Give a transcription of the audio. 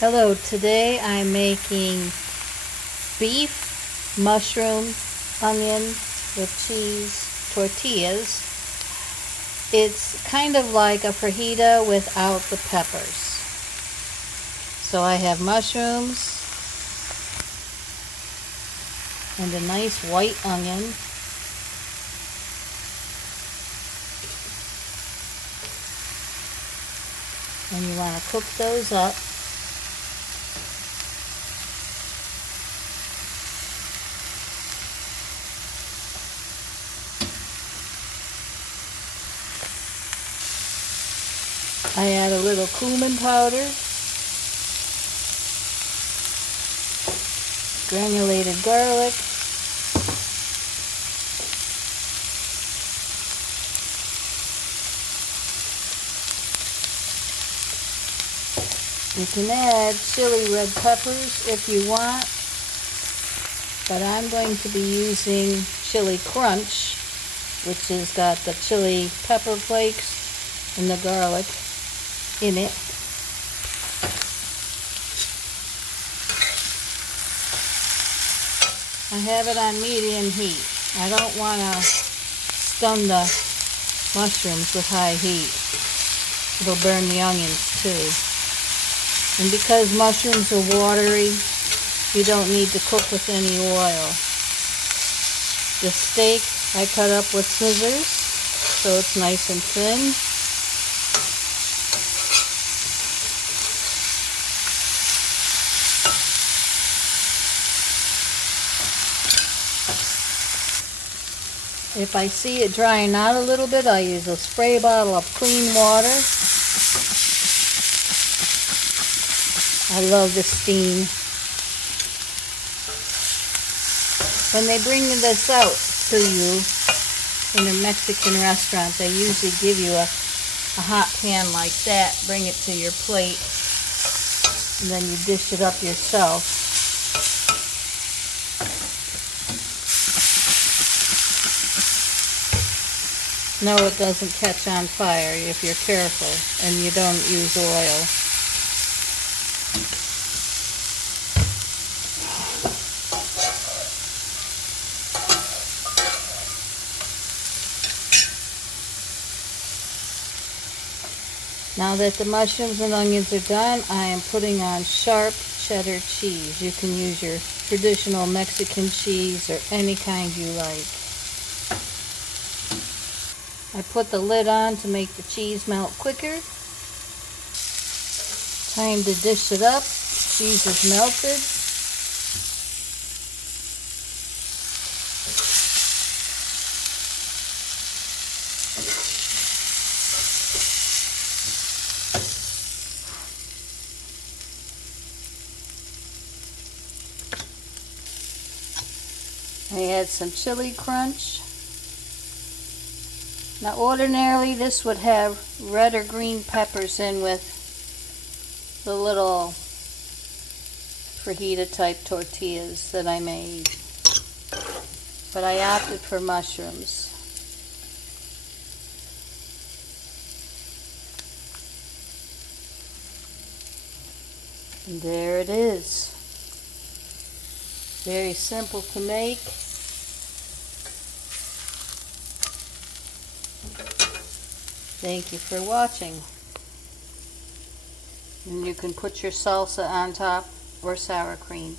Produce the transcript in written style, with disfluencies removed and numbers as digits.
Hello, today I'm making beef, mushroom, onion with cheese tortillas. It's kind of like a fajita without the peppers. So I have mushrooms and a nice white onion. And you want to cook those up. I add a little cumin powder, granulated garlic, you can add chili red peppers if you want, but I'm going to be using chili crunch, which has got the chili pepper flakes and the garlic in it. I have it on medium heat. I don't want to stun the mushrooms with high heat. It'll burn the onions too. And because mushrooms are watery, you don't need to cook with any oil. The steak I cut up with scissors, so it's nice and thin. If I see it drying out a little bit, I use a spray bottle of clean water. I love the steam. When they bring this out to you in a Mexican restaurant, they usually give you a hot pan like that, bring it to your plate, and then you dish it up yourself. No, it doesn't catch on fire if you're careful and you don't use oil. Now that the mushrooms and onions are done, I am putting on sharp cheddar cheese. You can use your traditional Mexican cheese or any kind you like. I put the lid on to make the cheese melt quicker. Time to dish it up. Cheese is melted. I add some chili crunch. Now ordinarily this would have red or green peppers in with the little fajita type tortillas that I made, but I opted for mushrooms. And there it is. Very simple to make. Thank you for watching. And you can put your salsa on top or sour cream.